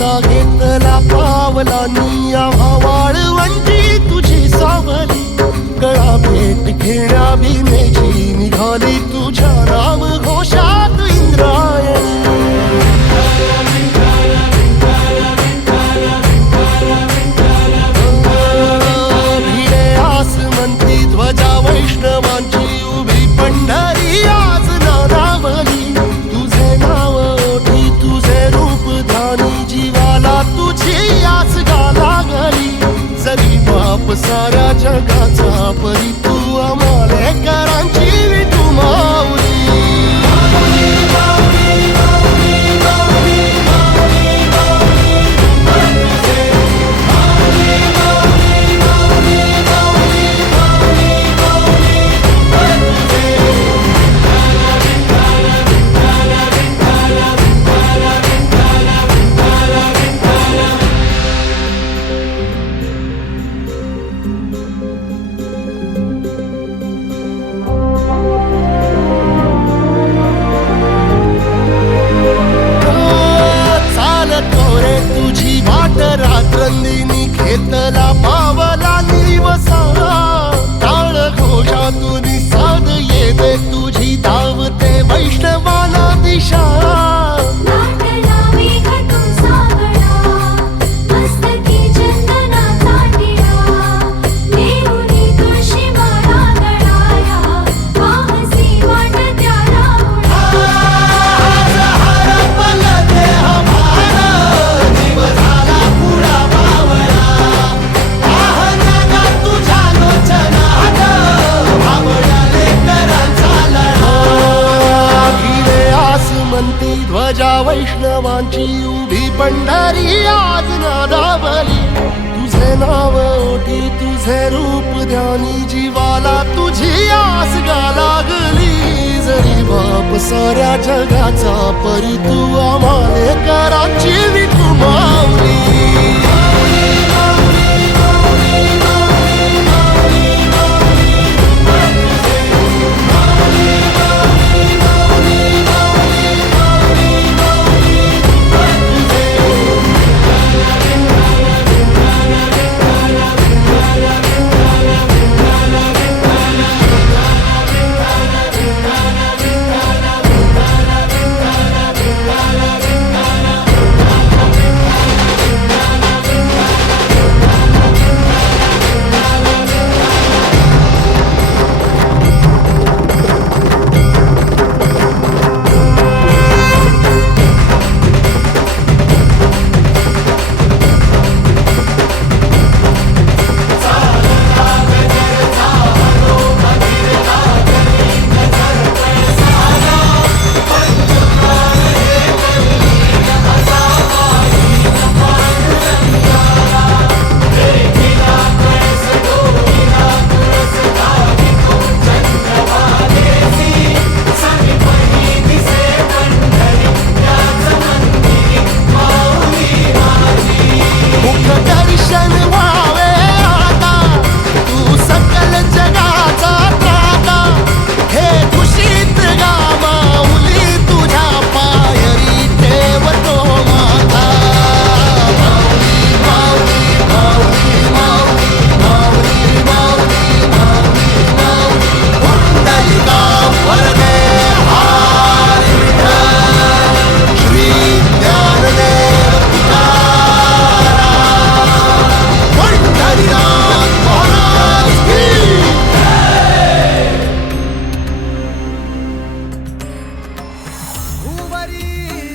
जगाचा घेतला पावलांनी आम्हा वाळवंटी तुझी सावली गळा भेट घेण्या भीमेची निघाली तुझ्या राम घोषात इंद्रायणी भिडे आसमंती ध्वजा वैष्णवांची उभी पंढरी आज नारावली तुझे नाव ओठी तुझे रूप ध्यानी जीवाला तुझी आस गा लागली जरी बाप साऱ्या जगाचा परी तू आमालेकरांची विठू माऊली तुझी वाट रात्रंदिनी घेतला पावला निवसा टाळ घोषातून साध येते तुझी धावते वैष्णवाला दिशा ध्वजा वैष्णवांची उभी पंढरी आज नादावली तुझे नाव ओठी तुझे रूप ध्यानी जीवाला तुझी आस गा लागली जरी बाप साऱ्या जगाचा परी तू आमालेकरांची विठू माऊली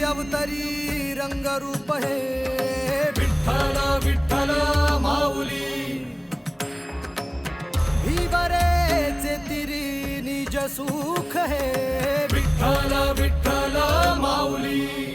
अवतरी रंगरूप हे विठ्ठल विठ्ठल माऊली भीवरेचे तिरी निज सुख हे विठ्ठल विठ्ठल माऊली।